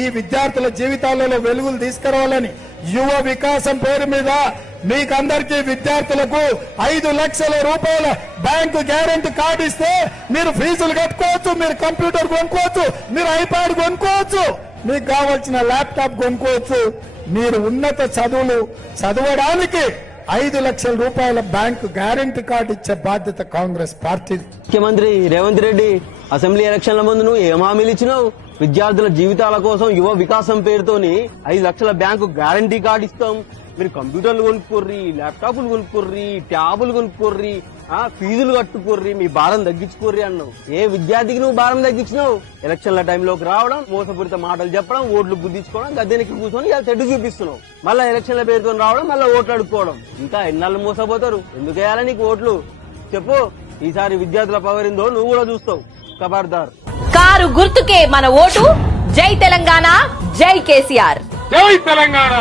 ఈ విద్యార్థుల జీవితాలలో వెలుగులు తీసుకురావాలని యువ వికాసం పేరు మీద మీకందరికీ విద్యార్థులకు 5 లక్షల రూపాయల బ్యాంకు గ్యారెంటీ కార్డు ఇస్తే మీరు ఫీజులు కట్టుకోవచ్చు, మీరు కంప్యూటర్ కొనుక్కోవచ్చు, మీరు ఐప్యాడ్ కొనుక్కోవచ్చు, మీకు కావాల్సిన ల్యాప్టాప్ కొనుక్కోవచ్చు. మీరు ఉన్నత చదువులు చదవడానికి 5 లక్షల రూపాయల బ్యాంకు గ్యారెంటీ కార్డు ఇచ్చే బాధ్యత కాంగ్రెస్ పార్టీ. ముఖ్యమంత్రి రేవంత్ రెడ్డి అసెంబ్లీ ఎలక్షన్ల ముందు నువ్వు ఏం హామీలు ఇచ్చినావు? విద్యార్థుల జీవితాల కోసం యువ వికాసం పేరుతోని 5 లక్షల బ్యాంకు గ్యారంటీ కార్డు ఇస్తాం, మీరు కంప్యూటర్లు కొనుక్కోర్రి, ల్యాప్టాప్లు కొనుక్కోర్రి, ట్యాబులు కొనుక్కోర్రి, ఫీజులు కట్టుకోర్రి, మీ భారం తగ్గించుకోర్రి అన్నావు. ఏ విద్యార్థికి నువ్వు భారం తగ్గించినావు? ఎలక్షన్ల టైంలోకి రావడం, మోసపూరిత మాటలు చెప్పడం, ఓట్లు గుద్దించుకోవడం, గద్దెనికి కూర్చొని ఇలా చెడ్డు చూపిస్తున్నావు. మళ్ళా ఎలక్షన్ల పేరుతో రావడం, మళ్ళీ ఓట్లు అడుక్కోవడం. ఇంకా ఎన్నాళ్ళు మోసపోతారు? ఎందుకు వేయాలి నీకు ఓట్లు? చెప్పు. ఈసారి విద్యార్థుల పవరిందో నువ్వు కూడా చూస్తావు. ఖబర్దార్. కారు గుర్తుకే మన ఓటు. జై తెలంగాణ, జై కేసీఆర్. జై తెలంగాణ.